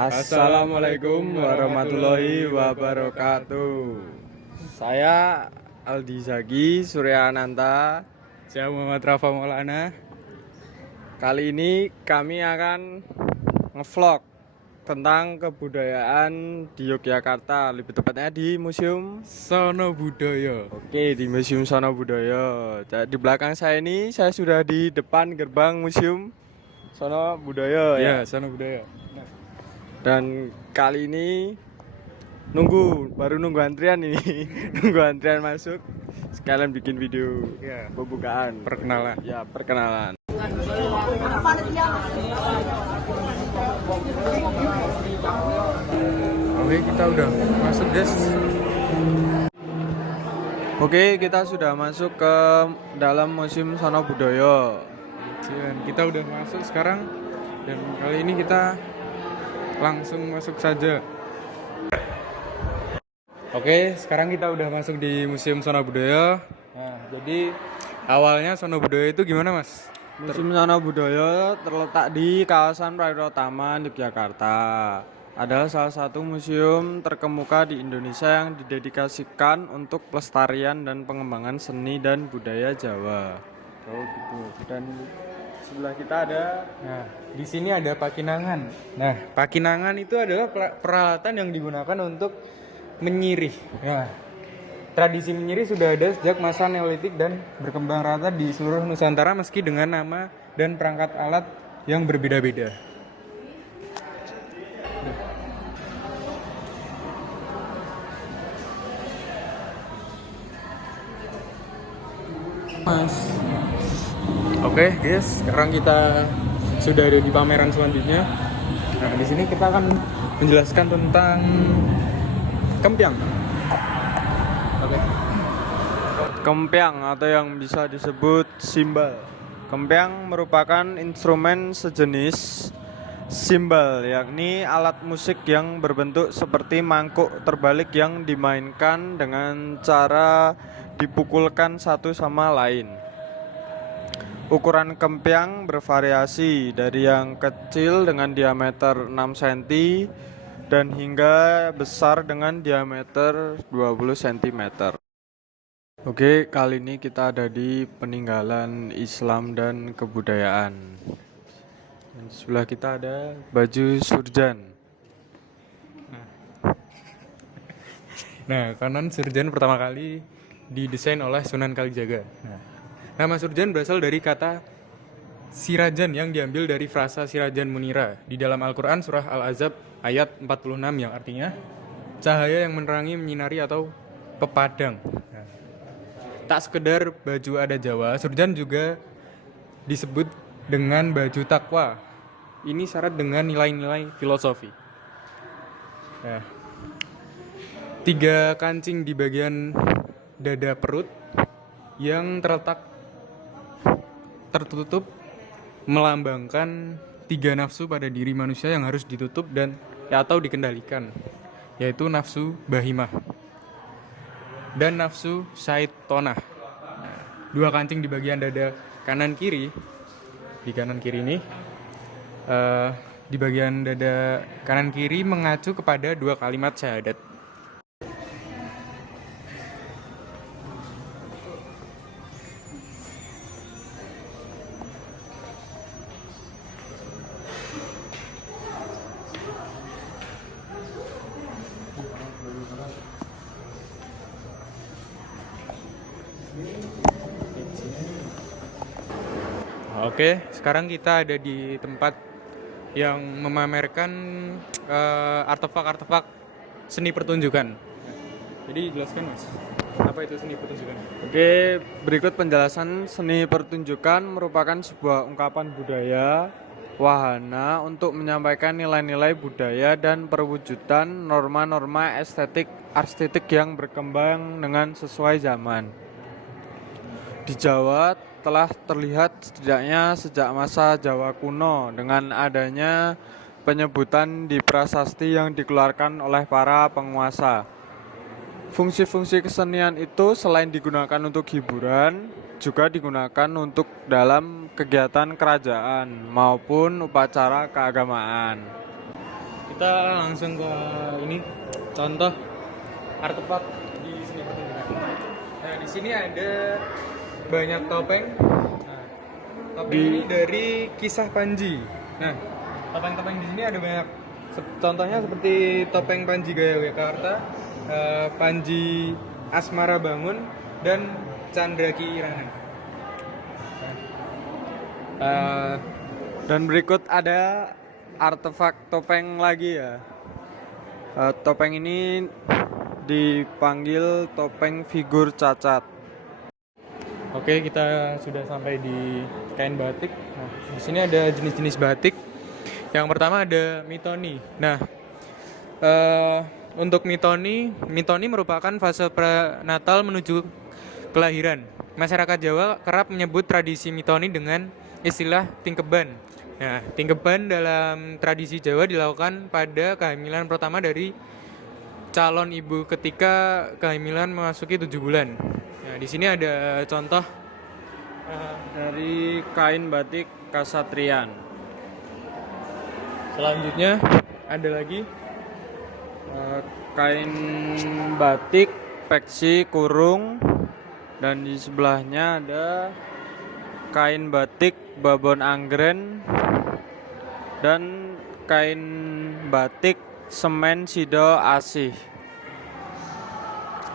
Assalamualaikum warahmatullahi wabarakatuh. Saya Aldi Zaki Suryananta. Saya Muhammad Rafa Maulana. Kali ini kami akan ngevlog tentang kebudayaan di Yogyakarta, lebih tepatnya di Museum Sono Budaya. Oke, di Museum Sono Budaya. Di belakang saya ini saya sudah di depan gerbang Museum Sono Budaya ya. Sono Budaya. Dan kali ini baru nunggu antrian ini. Nunggu antrian masuk. Sekalian bikin video pembukaan, Perkenalan. Ya, perkenalan. Oke, kita udah masuk, guys. Oke, kita sudah masuk ke dalam Museum Sono Budaya. Kita udah masuk sekarang, dan kali ini kita langsung masuk saja. Oke, sekarang kita udah masuk di Museum Sono Budaya. Nah, jadi awalnya Sono Budaya itu gimana, Mas? Museum Sono Budaya terletak di kawasan Raya Taman, Yogyakarta. Adalah salah satu museum terkemuka di Indonesia yang didedikasikan untuk pelestarian dan pengembangan seni dan budaya Jawa. Oh, gitu. Dan sebelah kita ada, Nah, di sini ada pakinangan. Nah, pakinangan itu adalah peralatan yang digunakan untuk menyirih. Nah, tradisi menyirih sudah ada sejak masa Neolitik dan berkembang rata di seluruh Nusantara meski dengan nama dan perangkat alat yang berbeda-beda. Mas. Oke, guys, sekarang kita sudah ada di pameran selanjutnya. Nah, di sini kita akan menjelaskan tentang kempiang. Oke. Kempiang atau yang bisa disebut simbal. Kempiang merupakan instrumen sejenis simbal, yakni alat musik yang berbentuk seperti mangkuk terbalik yang dimainkan dengan cara dipukulkan satu sama lain. Ukuran kempiang bervariasi dari yang kecil dengan diameter 6 cm dan hingga besar dengan diameter 20 cm. Oke, kali ini kita ada di peninggalan Islam dan kebudayaan. Dan di sebelah kita ada baju surjan. Nah, kanan surjan pertama kali didesain oleh Sunan Kalijaga. Nama surjan berasal dari kata sirajan yang diambil dari frasa sirajan munira di dalam Al-Quran surah Al-Ahzab ayat 46 yang artinya cahaya yang menerangi, menyinari atau pepadang. Tak sekedar baju adat Jawa, surjan juga disebut dengan baju takwa. Ini syarat dengan nilai-nilai filosofi. Nah, 3 kancing di bagian dada perut yang tertutup melambangkan 3 nafsu pada diri manusia yang harus ditutup dan atau dikendalikan, yaitu nafsu bahimah dan nafsu syaitonah. 2 kancing di bagian dada kanan kiri, di kanan kiri ini, di bagian dada kanan kiri mengacu kepada 2 kalimat syahadat. Oke, sekarang kita ada di tempat yang memamerkan artefak-artefak seni pertunjukan. Jadi jelaskan, Mas, apa itu seni pertunjukan? Oke, berikut penjelasan. Seni pertunjukan merupakan sebuah ungkapan budaya, wahana untuk menyampaikan nilai-nilai budaya dan perwujudan norma-norma estetik yang berkembang dengan sesuai zaman. Di Jawa telah terlihat setidaknya sejak masa Jawa kuno dengan adanya penyebutan di prasasti yang dikeluarkan oleh para penguasa. Fungsi-fungsi kesenian itu selain digunakan untuk hiburan, juga digunakan untuk dalam kegiatan kerajaan maupun upacara keagamaan. Kita langsung ke ini contoh artefak di seni pertunjukan. Nah, di sini ada banyak topeng. Nah, topeng ini dari kisah Panji. Nah, topeng-topeng di sini ada banyak. Contohnya seperti topeng Panji Gayakarta, Panji Asmara Bangun, dan Candra Kirana. Dan berikut ada artefak topeng lagi ya. Topeng ini dipanggil topeng figur cacat. Oke, kita sudah sampai di kain batik. Nah, di sini ada jenis-jenis batik. Yang pertama ada mitoni. Nah, untuk mitoni merupakan fase prenatal menuju kelahiran. Masyarakat Jawa kerap menyebut tradisi mitoni dengan istilah tingkeban. Nah, tingkeban dalam tradisi Jawa dilakukan pada kehamilan pertama dari calon ibu ketika kehamilan memasuki 7 bulan. Nah, di sini ada contoh Dari kain batik Kasatrian. selanjutnya ada lagi Kain batik Peksi Kurung, dan di sebelahnya ada kain batik Babon Anggren dan kain batik Semen Sido Asih.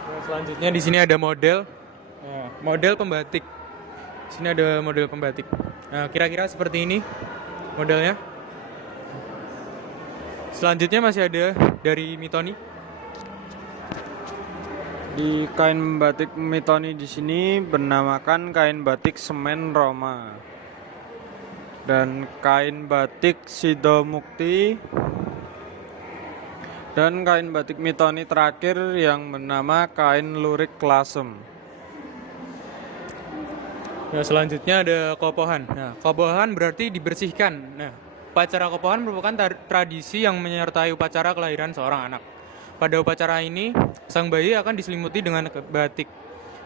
Nah, selanjutnya di sini ada model pembatik. Di sini ada model pembatik. Nah, kira-kira seperti ini modelnya. Selanjutnya masih ada dari mitoni. Di kain batik mitoni di sini bernamakan kain batik Semen Roma dan kain batik Sidomukti, dan kain batik mitoni terakhir yang bernama kain lurik Lasem. Nah, selanjutnya ada kopohan. Nah, kopohan berarti dibersihkan. Nah, upacara kopohan merupakan tradisi yang menyertai upacara kelahiran seorang anak. Pada upacara ini, sang bayi akan diselimuti dengan batik.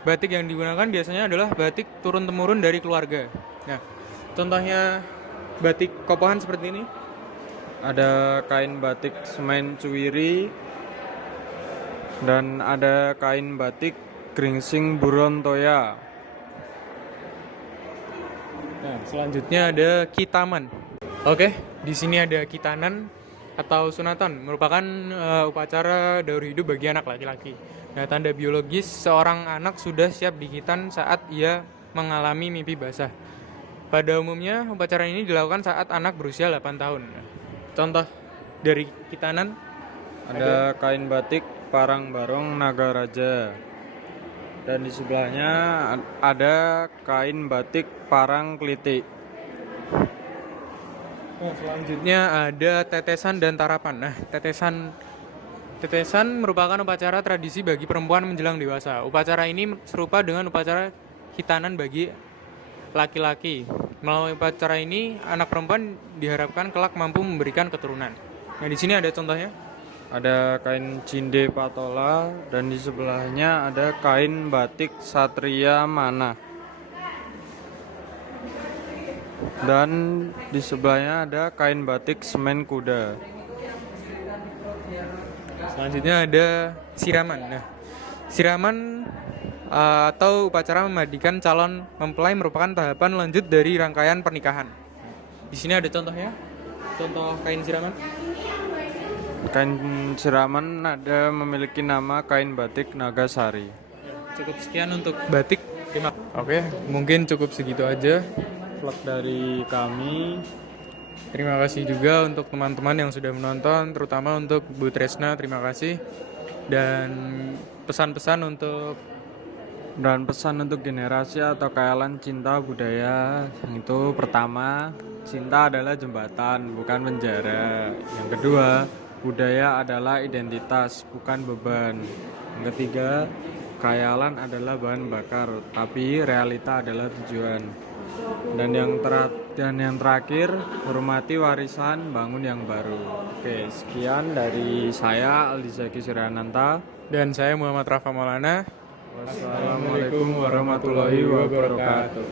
Batik yang digunakan biasanya adalah batik turun-temurun dari keluarga. Nah, contohnya batik kopohan seperti ini. Ada kain batik Semen Cuwiri dan ada kain batik Gringsing Buron Toya. Nah, selanjutnya ada kitaman. Oke, di sini ada kitanan atau sunatan, merupakan upacara daur hidup bagi anak laki-laki. Nah, tanda biologis seorang anak sudah siap dikitan saat ia mengalami mimpi basah. Pada umumnya, upacara ini dilakukan saat anak berusia 8 tahun. Contoh dari kitanan Ada kain batik Parang Barong Nagaraja, dan di sebelahnya ada kain batik Parang Klitik. selanjutnya ada tetesan dan tarapan. Nah, tetesan merupakan upacara tradisi bagi perempuan menjelang dewasa. Upacara ini serupa dengan upacara khitanan bagi laki-laki. Melalui upacara ini, anak perempuan diharapkan kelak mampu memberikan keturunan. Nah, di sini ada contohnya. Ada kain Cinde Patola, dan di sebelahnya ada kain batik Satria Mana. Dan di sebelahnya ada kain batik Semen Kuda. Selanjutnya ada siraman. Nah, siraman atau upacara memandikan calon mempelai merupakan tahapan lanjut dari rangkaian pernikahan. Di sini ada contohnya. Contoh kain siraman. Kain siraman ada memiliki nama kain batik Nagasari. Cukup sekian untuk batik. Oke, mungkin cukup segitu aja Vlog dari kami. Terima kasih juga untuk teman-teman yang sudah menonton, terutama untuk Bu Tresna, terima kasih. Dan pesan-pesan untuk generasi atau kayalan cinta budaya. Yang itu pertama, cinta adalah jembatan, bukan penjara. Yang kedua, budaya adalah identitas, bukan beban. Yang ketiga, khayalan adalah bahan bakar, tapi realita adalah tujuan. Dan yang terakhir, hormati warisan, bangun yang baru. Oke, sekian dari saya Aldi Zaki Suryananta. dan saya Muhammad Rafa Maulana. Wassalamualaikum warahmatullahi wabarakatuh.